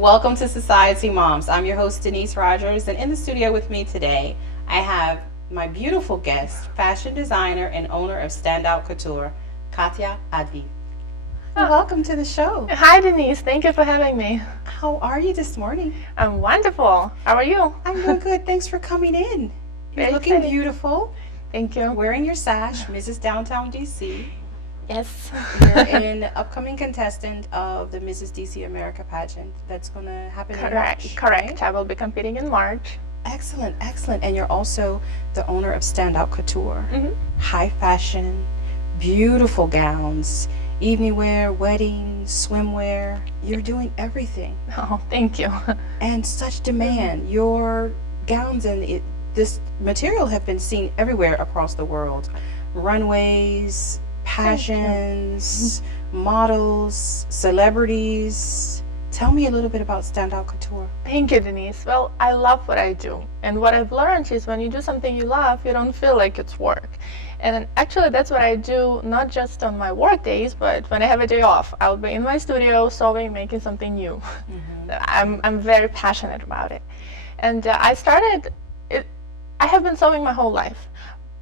Welcome to Society Moms. I'm your host, Denise Rogers, and in the studio with me today, I have my beautiful guest, fashion designer and owner of Standout Couture, Katya Avdeev. Welcome to the show. Hi, Denise. Thank you for having me. How are you this morning? I'm wonderful. How are you? I'm doing good. Thanks for coming in. You're Very looking excited. beautiful. Thank you. Wearing your sash, Mrs. Downtown DC. Yes. You're an upcoming contestant of the Mrs. DC America pageant that's going to happen in March. Correct. I will be competing in March. Excellent, excellent. And you're also the owner of Standout Couture. Mhm. High fashion, beautiful gowns, evening wear, wedding, swimwear. You're doing everything. Oh, thank you. And such demand. Your gowns and this material have been seen everywhere across the world. Runways, passions, models, celebrities. Tell me a little bit about Standout Couture. Thank you, Denise. Well, I love what I do. And what I've learned is when you do something you love, you don't feel like it's work. And actually, that's what I do, not just on my work days, but when I have a day off. I'll be in my studio sewing, making something new. I'm very passionate about it. And I started, I have been sewing my whole life.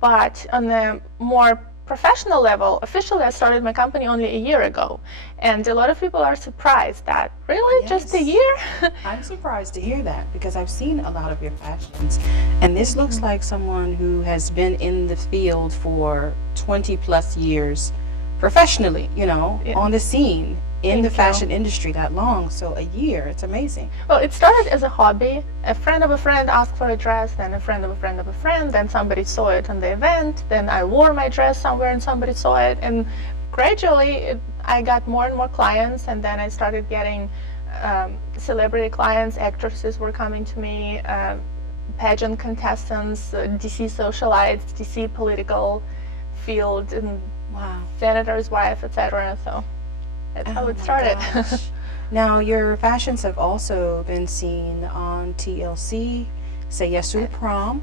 But on a more professional level, officially I started my company only a year ago. And a lot of people are surprised that, really, just a Yes. year? I'm surprised to hear that because I've seen a lot of your fashions. And this looks like someone who has been in the field for 20 plus years professionally, Yeah. on the scene in the Thank you. fashion industry that long. So a year, it's amazing. Well, it started as a hobby. A friend of a friend asked for a dress, then a friend of a friend of a friend, then somebody saw it on the event, then I wore my dress somewhere and somebody saw it, and gradually I got more and more clients, and then I started getting celebrity clients. Actresses were coming to me, pageant contestants, DC socialites, DC political field, and Wow. senator's wife, etc. So that's how Oh it my started. gosh. Now, your fashions have also been seen on TLC, Say Yes to the Prom,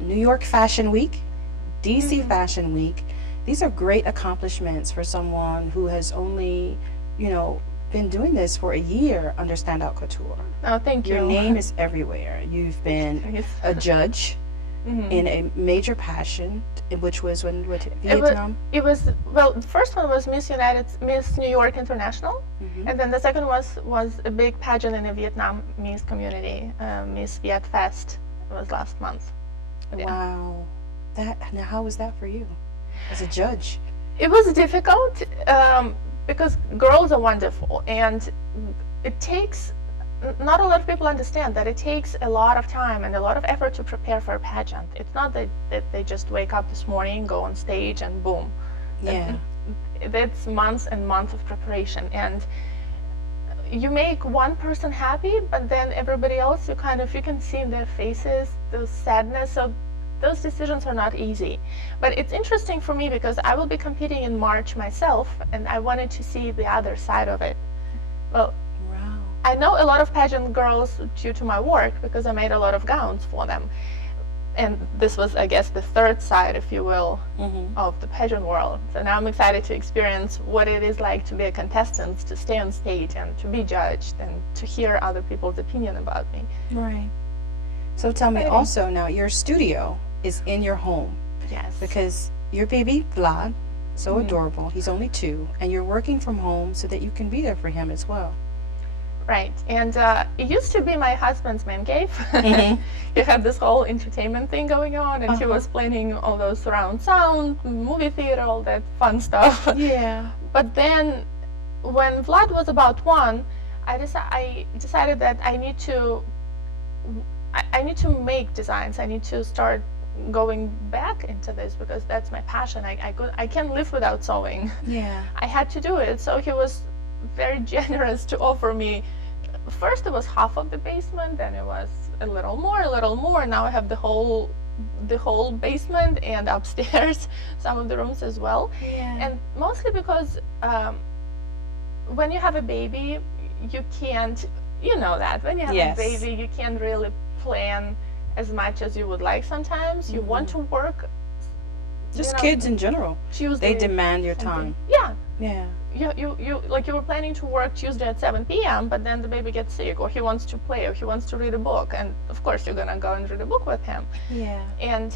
New York Fashion Week, DC Fashion Week. These are great accomplishments for someone who has only, been doing this for a year under Standout Couture. Oh, thank you. Your name is everywhere. You've been Yes. a judge Mhm. in a major pageant, which was when what, It Vietnam. well, the first one was Miss New York International, Mhm. and then the second was a big pageant in the Vietnamese community, Miss Viet Fest. It was last month. Yeah. Wow. Now how was that for you as a judge? It was difficult because girls are wonderful, and it takes. Not a lot of people understand that it takes a lot of time and a lot of effort to prepare for a pageant. It's not that they just wake up this morning, go on stage, and boom. Yeah. That's months and months of preparation, and you make one person happy, but then everybody else, you can see in their faces the sadness. So those decisions are not easy. But it's interesting for me because I will be competing in March myself, and I wanted to see the other side of it. Well, Wow. I know a lot of pageant girls due to my work because I made a lot of gowns for them. And this was, I guess, the third side, if you will, Mm-hmm. of the pageant world. So now I'm excited to experience what it is like to be a contestant, to stay on stage and to be judged and to hear other people's opinion about me. Right. So tell me Exciting. also now, your studio is in your home Yes. because your baby, Vlad, so Mhm. adorable, he's only 2, and you're working from home so that you can be there for him as well. Right. And it used to be my husband's man cave. Mhm. He had this whole entertainment thing going on, and he Uh-huh. was planning all those surround sound, movie theater, all that fun stuff. Yeah. But then, when Vlad was about 1, I decided that I need to make designs. I need to start going back into this because that's my passion. I can't live without sewing. Yeah. I had to do it. So he was very generous to offer me. First it was half of the basement, then it was a little more. Now I have the whole basement and upstairs some of the rooms as well. Yeah. And mostly because when you have a baby, you can't, you know that, when you have Yes. a baby, you can't really plan as much as you would like sometimes. You want to work. Just you know, kids in general. Tuesday, They demand your something. time. Yeah. Yeah. like you were planning to work Tuesday at 7 p.m., but then the baby gets sick, or he wants to play, or he wants to read a book, and of course you're gonna go and read a book with him. Yeah. And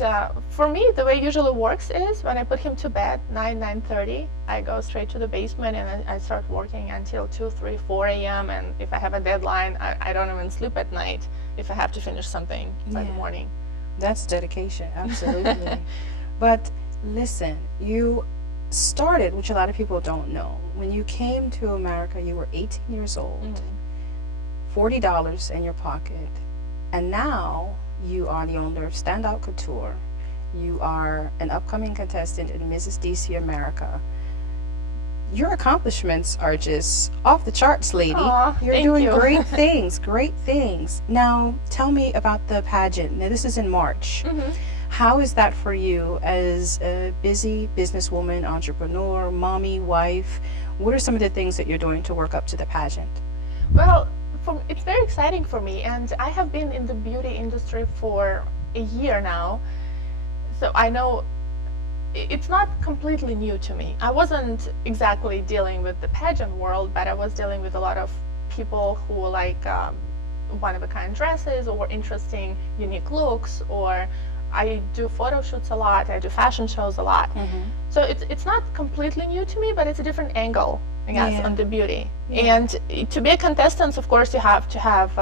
for me, the way it usually works is when I put him to bed, 9:30, I go straight to the basement and I start working until 2, 3, 4 a.m. And if I have a deadline, I don't even sleep at night if I have to finish something by the Yeah. morning. That's dedication, absolutely. But listen, you started, which a lot of people don't know. When you came to America, you were 18 years old, $40 in your pocket, and now you are the owner of Standout Couture. You are an upcoming contestant in Mrs. DC America. Your accomplishments are just off the charts, lady. Aw, You're thank doing you. great things, great things. Now, tell me about the pageant. Now, this is in March. How is that for you as a busy businesswoman, entrepreneur, mommy, wife? What are some of the things that you're doing to work up to the pageant? Well, it's very exciting for me, and I have been in the beauty industry for a year now, so I know it's not completely new to me. I wasn't exactly dealing with the pageant world, but I was dealing with a lot of people who like one-of-a-kind dresses or interesting, unique looks, or I do photo shoots a lot, I do fashion shows a lot. So it's not completely new to me, but it's a different angle, I guess, Yeah. on the beauty. Yeah. And to be a contestant, of course, you have to have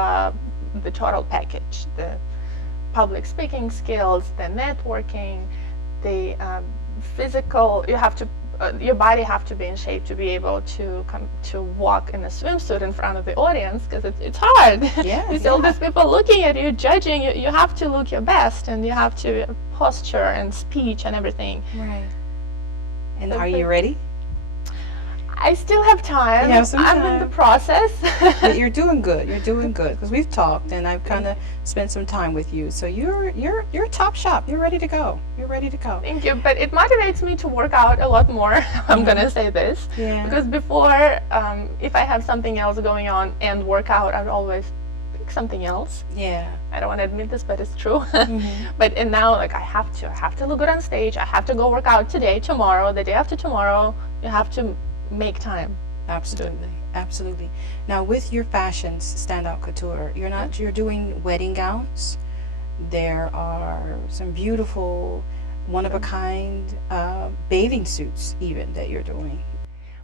the total package, the public speaking skills, the networking, the physical, you have to your body have to be in shape to be able to come to walk in a swimsuit in front of the audience, because it's hard. Yeah, You see all yeah. these people looking at you, judging you. You have to look your best, and you have to posture and speech and everything. Right. And So are for- you ready? I still have time. You have some I'm in the time. process. But you're doing good. You're doing good because we've talked and I've kind of spent some time with you. So you're top shop. You're ready to go. You're ready to go. Thank you, but it motivates me to work out a lot more. I'm gonna say this. Yeah. Because before, if I have something else going on and work out, I'd always pick something else. Yeah. I don't want to admit this, but it's true. And now, like, I have to look good on stage. I have to go work out today, tomorrow, the day after tomorrow. You have to make time. Absolutely. Absolutely. Now with your fashions, Standout Couture, you're doing wedding gowns. There are some beautiful, one-of-a-kind bathing suits even that you're doing.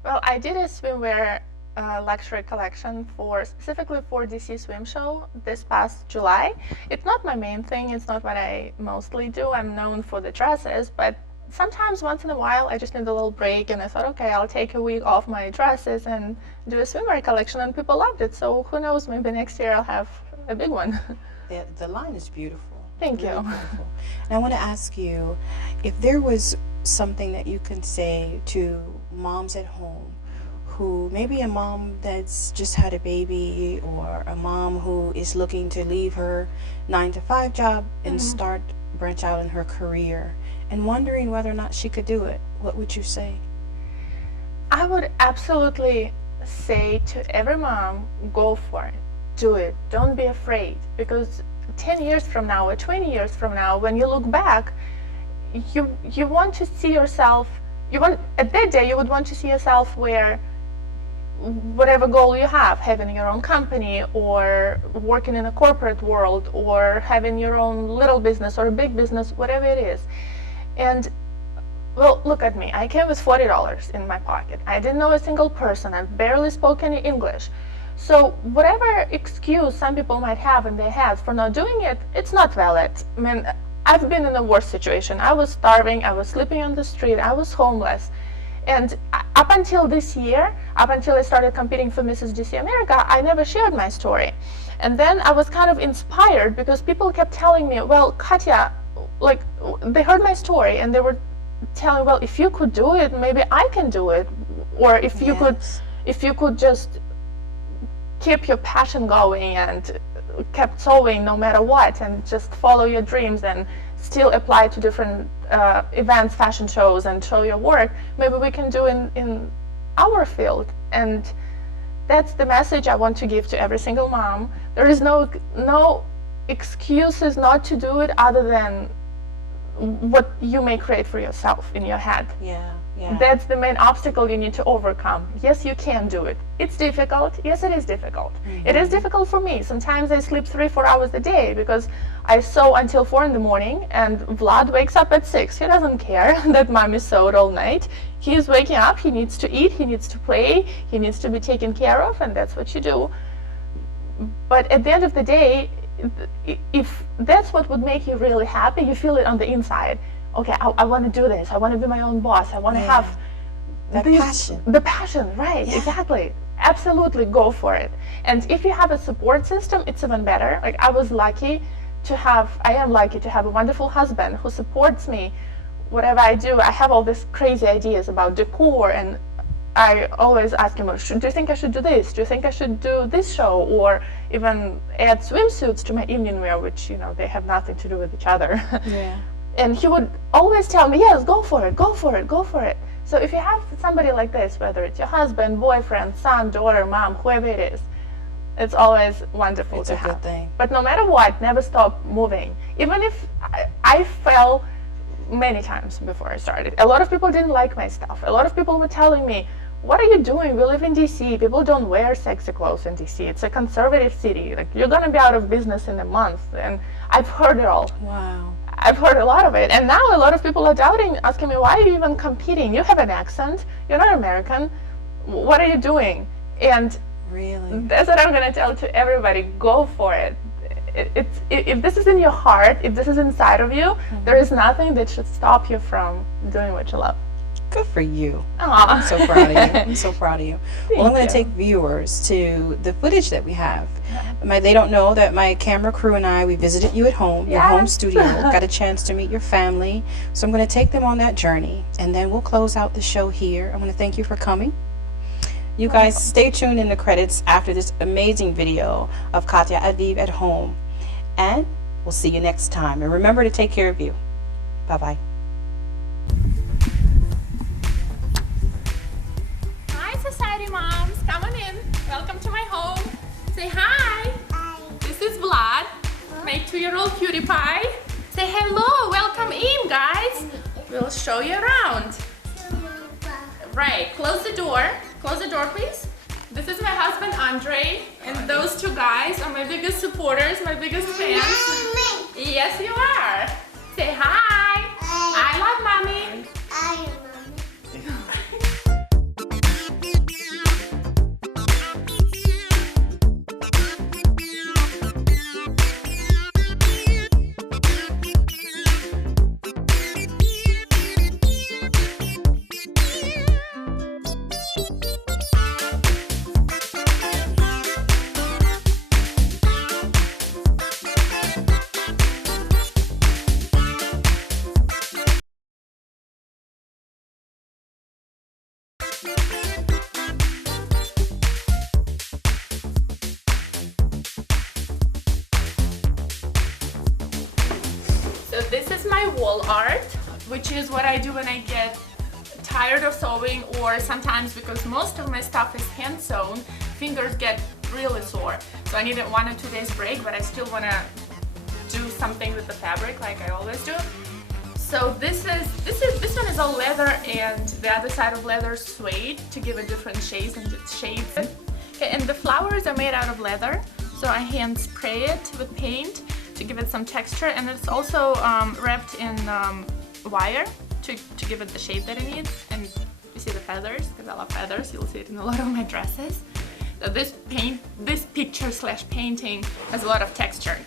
Well, I did a swimwear luxury collection specifically for DC Swim Show this past July. It's not my main thing. It's not what I mostly do. I'm known for the dresses, but sometimes once in a while I just need a little break, and I thought, okay, I'll take a week off my dresses and do a swimwear collection, and people loved it. So who knows, maybe next year I'll have a big one. The line is beautiful. Thank Really you. beautiful. And I want to ask you if there was something that you can say to moms at home who, maybe a mom that's just had a baby, or a mom who is looking to leave her 9-to-5 job and branch out in her career and wondering whether or not she could do it. What would you say? I would absolutely say to every mom, go for it. Do it. Don't be afraid, because 10 years from now or 20 years from now, when you look back, you want to see yourself, at that day you would want to see yourself where whatever goal you have, having your own company or working in a corporate world or having your own little business or a big business, whatever it is. And well, look at me. I came with $40 in my pocket. I didn't know a single person. I barely spoke any English. So whatever excuse some people might have in their heads for not doing it, it's not valid. I mean, I've been in a worse situation. I was starving. I was sleeping on the street. I was homeless. And up until this year, up until I started competing for Mrs. DC America, I never shared my story. And then I was kind of inspired because people kept telling me, well, Katya, like, they heard my story and they were telling, well, if you could do it, maybe I can do it. Or if you could just keep your passion going and kept sewing no matter what, and just follow your dreams and still apply to different events, fashion shows, and show your work, maybe we can do in our field. And that's the message I want to give to every single mom. There is no excuses not to do it other than what you may create for yourself in your head. Yeah. Yeah. That's the main obstacle you need to overcome. Yes, you can do it. It's difficult. Yes, it is difficult. It is difficult for me. Sometimes I sleep 3-4 hours a day because I sew until 4 in the morning, and Vlad wakes up at 6. He doesn't care that mommy sewed all night. He is waking up. He needs to eat. He needs to play. He needs to be taken care of, and that's what you do. But at the end of the day, if that's what would make you really happy, you feel it on the inside. Okay, I want to do this. I want to be my own boss. I want to have that passion. The passion, right? Yeah. Exactly. Absolutely, go for it. And if you have a support system, it's even better. Like I am lucky to have a wonderful husband who supports me. Whatever I do, I have all these crazy ideas about decor, and I always ask him, do you think I should do this? Do you think I should do this show? Or even add swimsuits to my evening wear, which, they have nothing to do with each other. Yeah. And he would always tell me, yes, go for it, go for it, go for it. So if you have somebody like this, whether it's your husband, boyfriend, son, daughter, mom, whoever it is, it's always wonderful to have. It's a good thing. But no matter what, never stop moving. Even if I fell many times before I started. A lot of people didn't like my stuff. A lot of people were telling me, what are you doing? We live in DC. People don't wear sexy clothes in DC. It's a conservative city. Like, you're going to be out of business in a month. And I've heard it all. Wow. I've heard a lot of it. And now a lot of people are doubting, asking me, why are you even competing? You have an accent. You're not American. What are you doing? And really, that's what I'm going to tell to everybody. Go for it. If this is in your heart, if this is inside of you, there is nothing that should stop you from doing what you love. Good for you. Aww. I'm so proud of you. I'm so proud of you. Well, I'm going you. to take viewers to the footage that we have. They don't know that my camera crew and I, we visited you at home, your home studio, got a chance to meet your family. So I'm going to take them on that journey, and then we'll close out the show here. I want to thank you for coming. You guys stay tuned in the credits after this amazing video of Katya Avdeev at home. And we'll see you next time. And remember to take care of you. Bye-bye. Society moms, come on in. Welcome to my home. Say hi. Hi. This is Vlad, my 2-year-old cutie pie. Say hello. Welcome in, guys. We'll show you around. Right. Close the door. Close the door, please. This is my husband, Andre, and those two guys are my biggest supporters, my biggest fans. Yes, you are. Say hi. I love mommy. I love mommy. So this is my wall art, which is what I do when I get tired of sewing, or sometimes, because most of my stuff is hand sewn, fingers get really sore. So I need a 1 or 2 days break, but I still want to do something with the fabric like I always do. So this one is all leather, and the other side of leather suede to give it different shades and shades. Okay, and the flowers are made out of leather, so I hand spray it with paint to give it some texture, and it's also wrapped in wire to give it the shape that it needs. And you see the feathers, because I love feathers. You'll see it in a lot of my dresses. So this picture / painting has a lot of texture.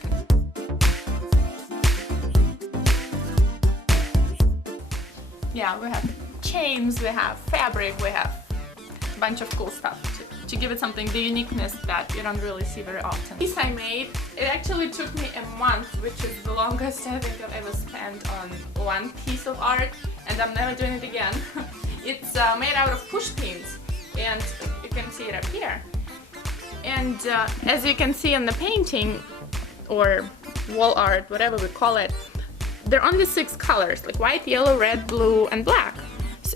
Yeah, we have chains, we have fabric, we have a bunch of cool stuff to give it something, the uniqueness that you don't really see very often. This I made, it actually took me a month, which is the longest I think I've ever spent on one piece of art, and I'm never doing it again. It's made out of push pins, and you can see it up here. And as you can see in the painting, or wall art, whatever we call it, there are only 6 colors, like white, yellow, red, blue, and black.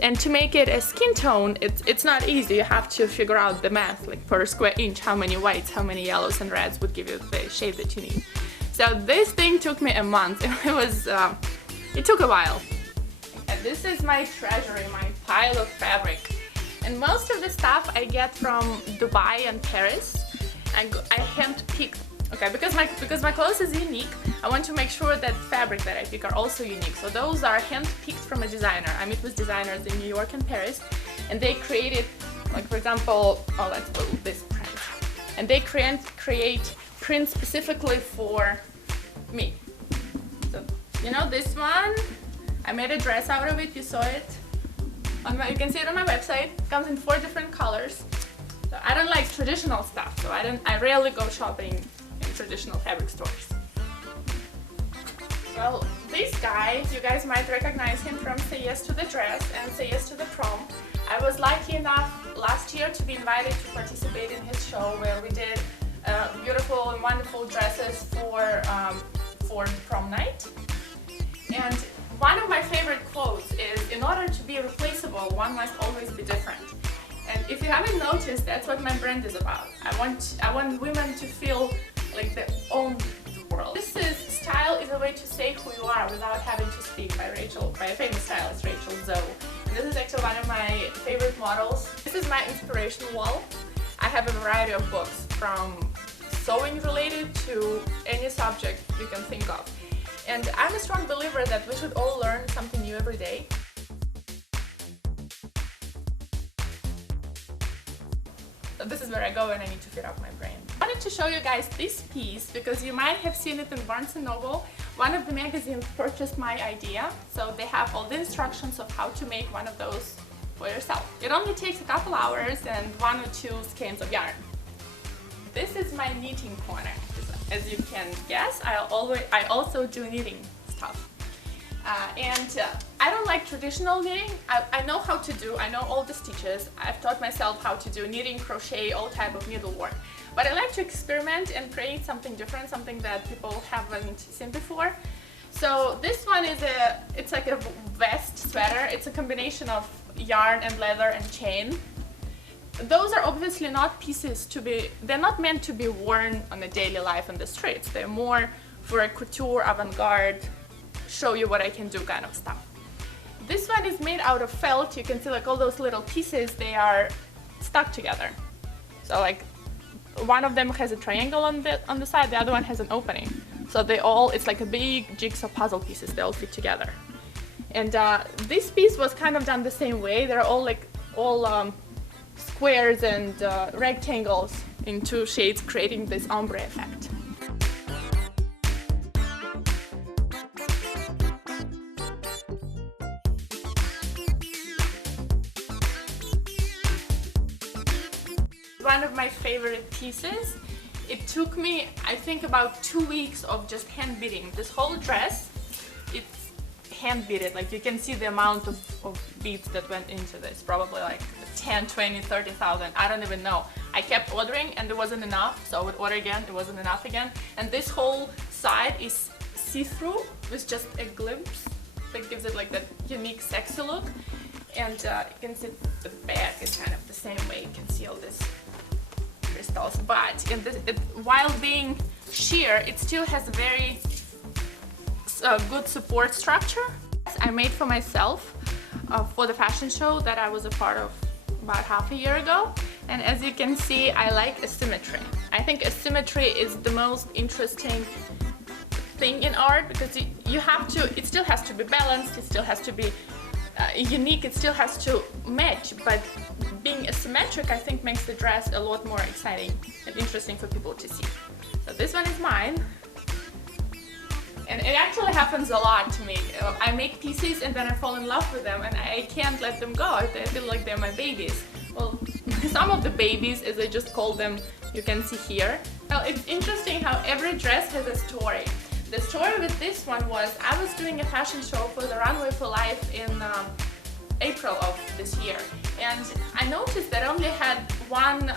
And to make it a skin tone, it's not easy. You have to figure out the math, like per square inch, how many whites, how many yellows and reds would give you the shape that you need. So this thing took me a month. It it took a while. And this is my treasury, my pile of fabric. And most of the stuff I get from Dubai and Paris. I hand-picked. Okay, because my clothes is unique, I want to make sure that fabric that I pick are also unique. So those are hand-picked from a designer. I meet with designers in New York and Paris, and they created, like for example, oh, let's go with this print. And they create prints specifically for me. So, you know, this one, I made a dress out of it, you saw it. You can see it on my website. It comes in 4 different colors. So I don't like traditional stuff, so I rarely go shopping in traditional fabric stores. Well, this guy, you guys might recognize him from Say Yes to the Dress and Say Yes to the Prom. I was lucky enough last year to be invited to participate in his show where we did beautiful and wonderful dresses for the prom night. And one of my favorite quotes is, in order to be replaceable, one must always be different. And if you haven't noticed, that's what my brand is about. I want women to feel like they own the world. This is Style is a way to say who you are without having to speak by a famous stylist, Rachel Zoe. And this is actually one of my favorite models. This is my inspiration wall. I have a variety of books from sewing related to any subject you can think of. And I'm a strong believer that we should all learn something new every day. So this is where I go when I need to fill up my brain. I wanted to show you guys this piece because you might have seen it in Barnes & Noble. One of the magazines purchased my idea, so they have all the instructions of how to make one of those for yourself. It only takes a couple hours and 1 or 2 skeins of yarn. This is my knitting corner. As you can guess, I also do knitting stuff. I don't like traditional knitting. I know how to do, I know all the stitches. I've taught myself how to do knitting, crochet, all type of needlework. But I like to experiment and create something different, something that people haven't seen before. So this one is it's like a vest sweater. It's a combination of yarn and leather and chain. Those are obviously not pieces they're not meant to be worn on a daily life on the streets. They're more for a couture, avant-garde, show you what I can do kind of stuff. This one is made out of felt. You can see like all those little pieces, they are stuck together. So like one of them has a triangle on the side, the other one has an opening. So it's like a big jigsaw puzzle pieces, they all fit together. And this piece was kind of done the same way. They're all squares and rectangles in 2 shades, creating this ombre effect. One of my favorite pieces. It took me, I think, about 2 weeks of just hand beading. This whole dress, it's hand beaded. Like you can see the amount of beads that went into this, probably like 10, 20, 30,000, I don't even know. I kept ordering and there wasn't enough, so I would order again, it wasn't enough again. And this whole side is see-through with just a glimpse that gives it like that unique sexy look. And you can see the back is kind of the same way, you can see all this crystals, but while being sheer, it still has a very good support structure. I made for myself for the fashion show that I was a part of about half a year ago, and as you can see, I like asymmetry. I think asymmetry is the most interesting thing in art because it still has to be balanced, it still has to be unique, it still has to match, but being asymmetric I think makes the dress a lot more exciting and interesting for people to see. So this one is mine, and it actually happens a lot to me. I make pieces and then I fall in love with them and I can't let them go. I feel like they're my babies. Well, some of the babies, as I just call them, you can see here. Well, it's interesting how every dress has a story. The story with this one was I was doing a fashion show for the Runway for Life in April of this year, and I noticed that I only had one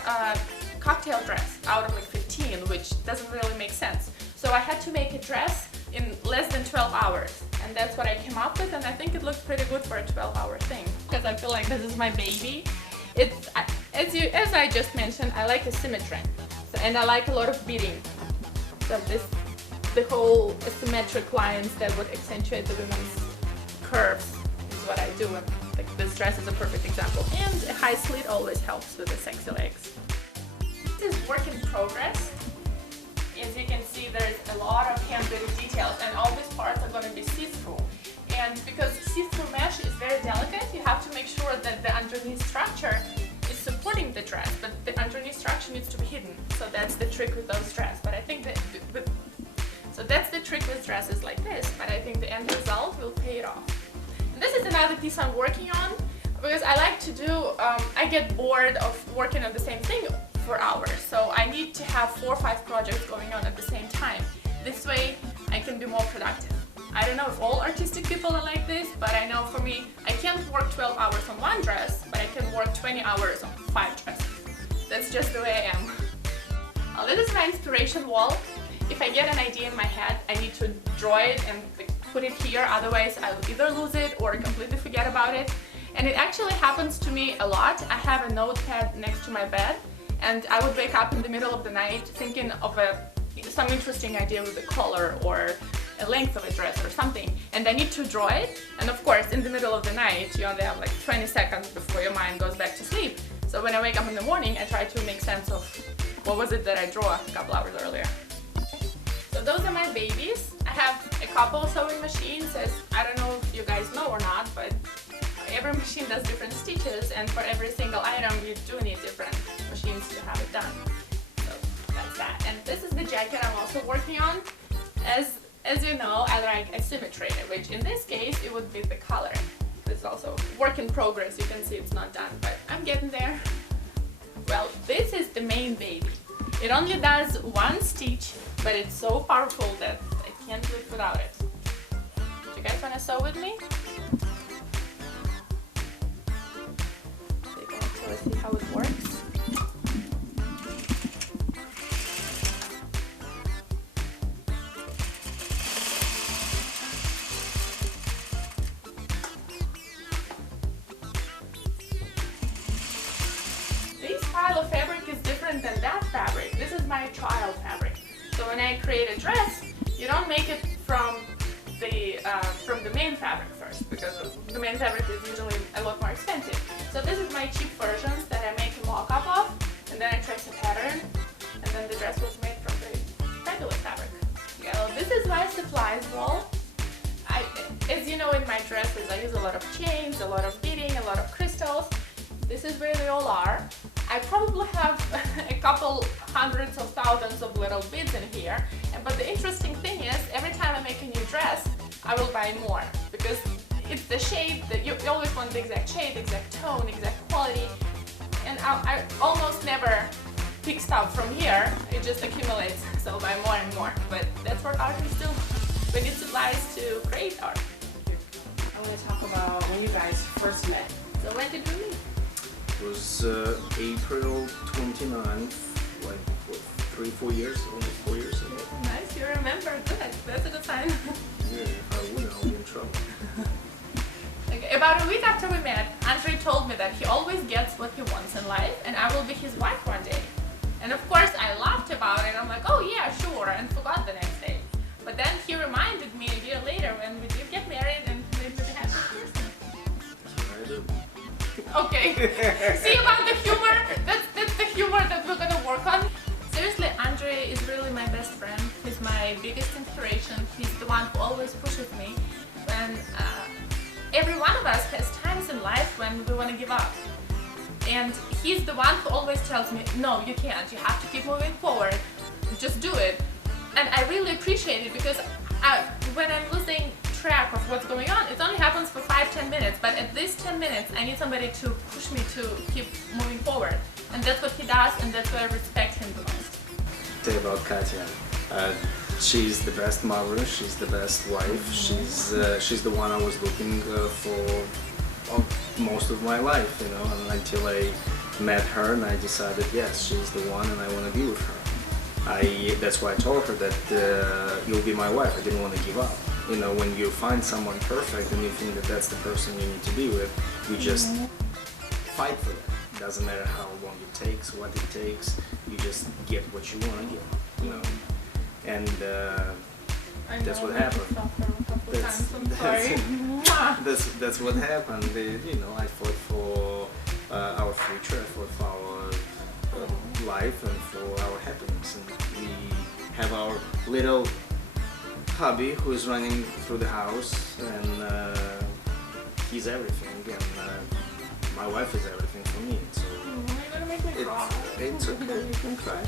cocktail dress out of like 15, which doesn't really make sense. So I had to make a dress in less than 12 hours, and that's what I came up with, and I think it looked pretty good for a 12-hour thing because I feel like this is my baby. It's as I just mentioned, I like asymmetry, and I like a lot of beading. So the whole asymmetric lines that would accentuate the women's curves is what I do, and like this dress is a perfect example. And a high slit always helps with the sexy legs. This is work in progress. As you can see, there's a lot of hand-beaded details, and all these parts are going to be see-through. And because see-through mesh is very delicate, you have to make sure that the underneath structure is supporting the dress, but the underneath structure needs to be hidden. So that's the trick with those dresses. But I think that so that's the trick with dresses like this. But I think the end result will pay it off. And this is another piece I'm working on because I like to do. I get bored of working on the same thing for hours, so I need to have 4 or 5 projects going on at the same time. This way I can be more productive. I don't know if all artistic people are like this, but I know for me, I can't work 12 hours on one dress, but I can work 20 hours on 5 dresses. That's just the way I am. This is my inspiration wall. If I get an idea in my head, I need to draw it and put it here, otherwise I'll either lose it or completely forget about it. And it actually happens to me a lot. I have a notepad next to my bed, and I would wake up in the middle of the night thinking of some interesting idea with the color or a length of a dress or something, and I need to draw it. And of course, in the middle of the night, you only have like 20 seconds before your mind goes back to sleep. So when I wake up in the morning, I try to make sense of what was it that I drew a couple hours earlier. So those are my babies. I have a couple sewing machines, as I don't know if you guys know or not, but every machine does different stitches, and for every single item you do need different machines to have it done. So that's that. And this is the jacket I'm also working on. As you know, I like asymmetry, which in this case it would be the color. It's also work in progress. You can see it's not done, but I'm getting there. Well, this is the main baby. It only does 1 stitch, but it's so powerful that I can't live without it. Do you guys want to sew with me? Let's see how it works. This style of fabric is different than that fabric. This is my trial fabric. So when I create a dress, you don't make it from the main fabric first, because the main fabric is usually a lot more expensive. So this is my cheap versions that I make a mock-up of, and then I trace a pattern, and then the dress was made from the regular fabric. Yeah, well, this is my supplies wall. As you know, in my dresses I use a lot of chains, a lot of beading, a lot of crystals. This is where they all are. I probably have a couple hundreds of thousands of little beads in here, but the interesting thing is, every time I make a new dress, I will buy more, because it's the shade that you always want the exact shade, exact tone, exact quality, and I almost never pick stuff from here. It just accumulates, so I'll buy more and more. But that's what artists do. We need supplies to create art. I want to talk about when you guys first met. So when did we meet? It was April 29th, like what, 3-4 years, almost 4 years ago. Nice, you remember. Good, that's a good sign. Yeah, I would, I'll be in trouble. Okay, about a week after we met, Andrei told me that he always gets what he wants in life, and I will be his wife one day. And of course I laughed about it. I'm like, oh yeah, sure, and forgot the next day. But then he reminded me a year later when we did get married and lived with a happy person. I do. Okay. See about the humor? That's the humor that we're gonna work on. Seriously, Andrei is really my best friend. He's my biggest inspiration. He's the one who always pushes me. When every one of us has times in life when we want to give up. And he's the one who always tells me, no, you can't. You have to keep moving forward. Just do it. And I really appreciate it, because when I'm losing track of what's going on, it only happens for 5-10 minutes, but at these 10 minutes I need somebody to push me to keep moving forward, and that's what he does, and that's why I respect him the most. Say about Katya. She's the best mother, she's the best wife, she's the one I was looking for most of my life, you know, and until I met her and I decided, yes, she's the one and I want to be with her. That's why I told her that you'll be my wife. I didn't want to give up. You know, when you find someone perfect and you think that that's the person you need to be with, you just fight for that. It doesn't matter how long it takes, what it takes, you just get what you want to get, you know. And I that's know, what I had to happened. suffer a couple That's- times. I'm that's- sorry. Mwah. That's what happened. You know, I fought for our future, I fought for our life and for our happiness. And we have our little hubby who is running through the house, and he's everything. And my wife is everything for me. So You're gonna make me cry. it's okay. You can cry.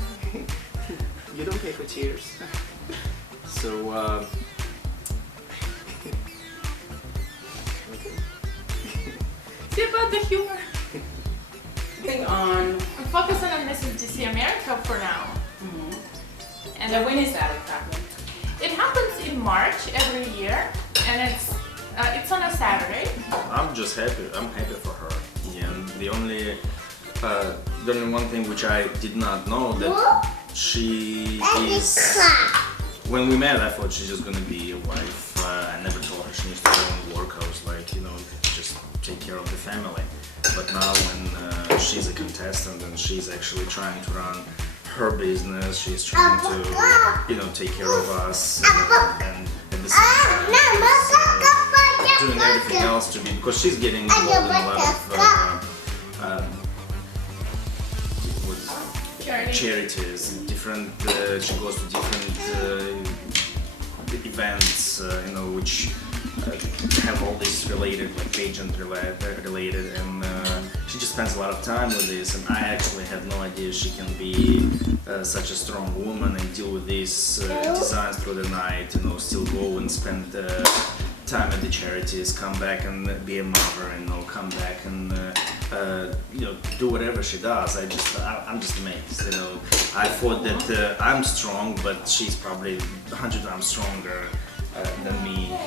You don't pay for tears. So. See about the humor. Moving on. I'm focusing on Mrs. DC America for now. And And when is that exactly? it happens in March every year, and it's on a Saturday. I'm just happy. I'm happy for her. And the only one thing which I did not know that she is. When we met, I thought she's just gonna be a wife. I never told her she needs to go and work. I was like, just take care of the family. But now when she's a contestant and she's actually trying to run her business, she's trying to, take care of us and at the same time she's, doing everything else to be, because she's getting involved in a lot of charities, different. She goes to different events, which have all this related, like pageant related, and she just spends a lot of time with this. And I actually had no idea she can be such a strong woman and deal with these designs through the night. Still go and spend time at the charities, come back and be a mother, and come back and do whatever she does. I'm just amazed. I thought that I'm strong, but she's probably 100 times stronger than me.